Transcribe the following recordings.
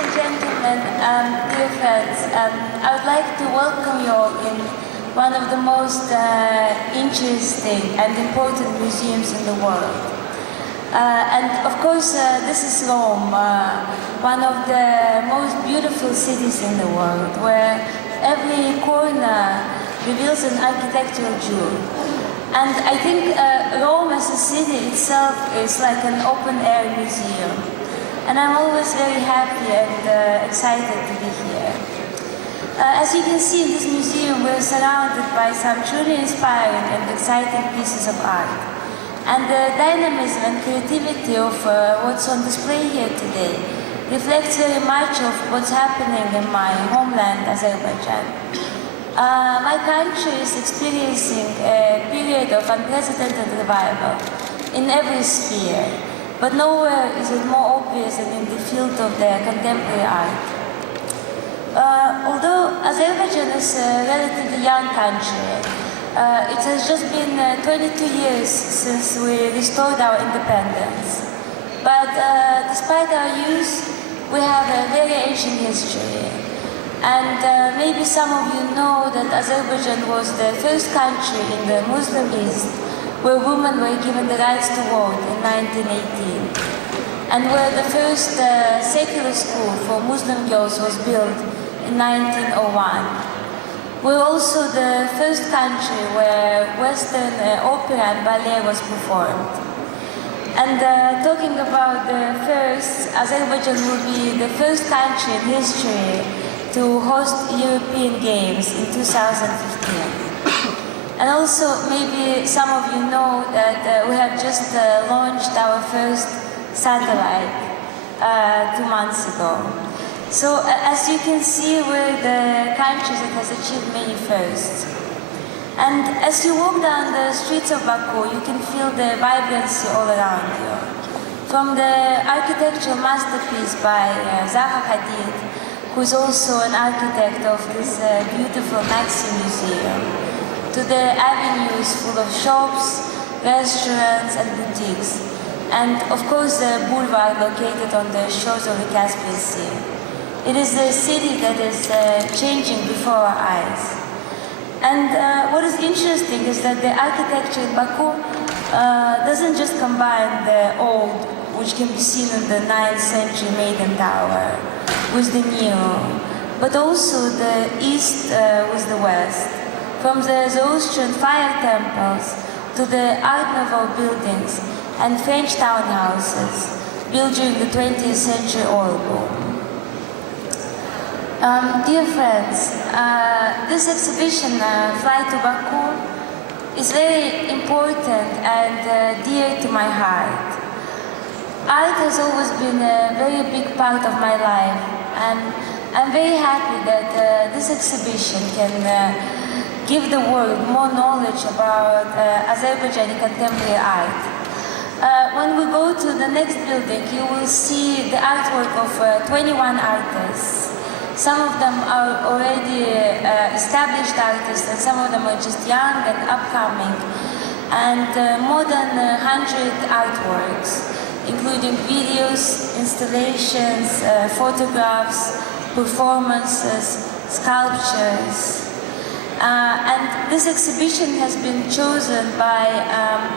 and gentlemen, dear friends, I would like to welcome you all in one of the most interesting and important museums in the world. And of course, this is Rome, one of the most beautiful cities in the world, where every corner reveals an architectural jewel. And I think Rome as a city itself is like an open-air museum. And I'm always very happy and excited to be here. As you can see in this museum, we're surrounded by some truly inspiring and exciting pieces of art. And the dynamism and creativity of what's on display here today reflects very much of what's happening in my homeland, Azerbaijan. My country is experiencing a period of unprecedented revival in every sphere, but nowhere is it more obvious than in the field of the contemporary art. Although Azerbaijan is a relatively young country, it has just been 22 years since we restored our independence. But despite our youth, we have a very ancient history. And maybe some of you know that Azerbaijan was the first country in the Muslim East where women were given the rights to vote in 1918, and where the first secular school for Muslim girls was built in 1901. We're also the first country where Western opera and ballet was performed. And talking about the first, Azerbaijan will be the first country in history to host European Games in 2015. And also, maybe some of you know that we have just launched our first satellite 2 months ago. So, as you can see, we're the country that has achieved many firsts. And as you walk down the streets of Baku, you can feel the vibrancy all around you. From the architectural masterpiece by Zaha Hadid, who is also an architect of this beautiful Maxi Museum, to the avenues full of shops, restaurants and boutiques, and of course the boulevard located on the shores of the Caspian Sea. It is a city that is changing before our eyes. And what is interesting is that the architecture in Baku doesn't just combine the old, which can be seen in the 9th century Maiden Tower, with the new, but also the east with the west, from the Zoroastrian fire temples to the Art Nouveau buildings and French townhouses built during the 20th century oil boom. Dear friends, this exhibition, Fly to Baku, is very important and dear to my heart. Art has always been a very big part of my life, and I'm very happy that this exhibition can give the world more knowledge about Azerbaijani contemporary art. When we go to the next building, you will see the artwork of 21 artists. Some of them are already established artists, and some of them are just young and upcoming, and more than 100 artworks, including videos, installations, photographs, performances, sculptures. And this exhibition has been chosen by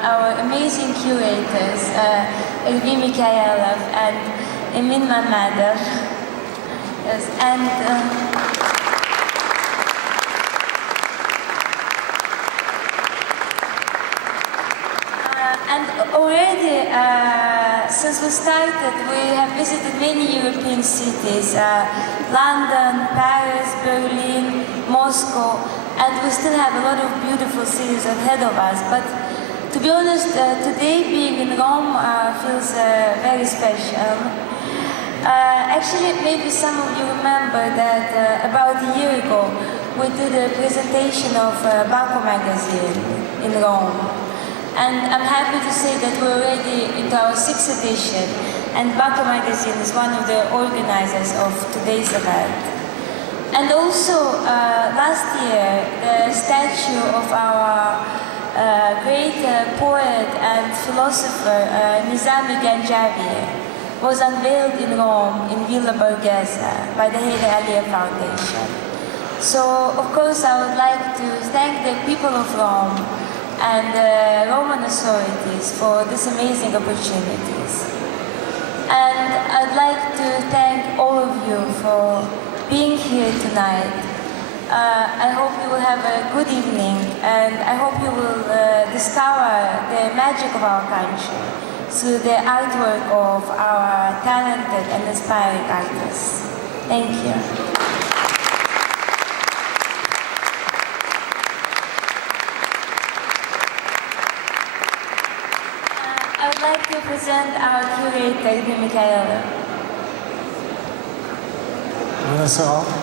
our amazing curators, Elvin Mikhailov and Emin Mammadov. Yes, and already, since we started, we have visited many European cities, London, Paris, Berlin, Moscow, and we still have a lot of beautiful cities ahead of us. But to be honest, today being in Rome feels very special. Actually, maybe some of you remember that about a year ago, we did a presentation of Baku magazine in Rome. And I'm happy to say that we're already into our 6th edition, and Baku magazine is one of the organizers of today's event. And also, last year, the statue of our great poet and philosopher Nizami Ganjavi was unveiled in Rome in Villa Borghese by the Haile Aliyah Foundation. So, of course, I would like to thank the people of Rome and the Roman authorities for these amazing opportunities. And I'd like to thank all of you for being here tonight. I hope you will have a good evening, and I hope you will discover the magic of our country through the artwork of our talented and inspiring artists. Thank you. I would like to present our curator, Michaela. Buonasera.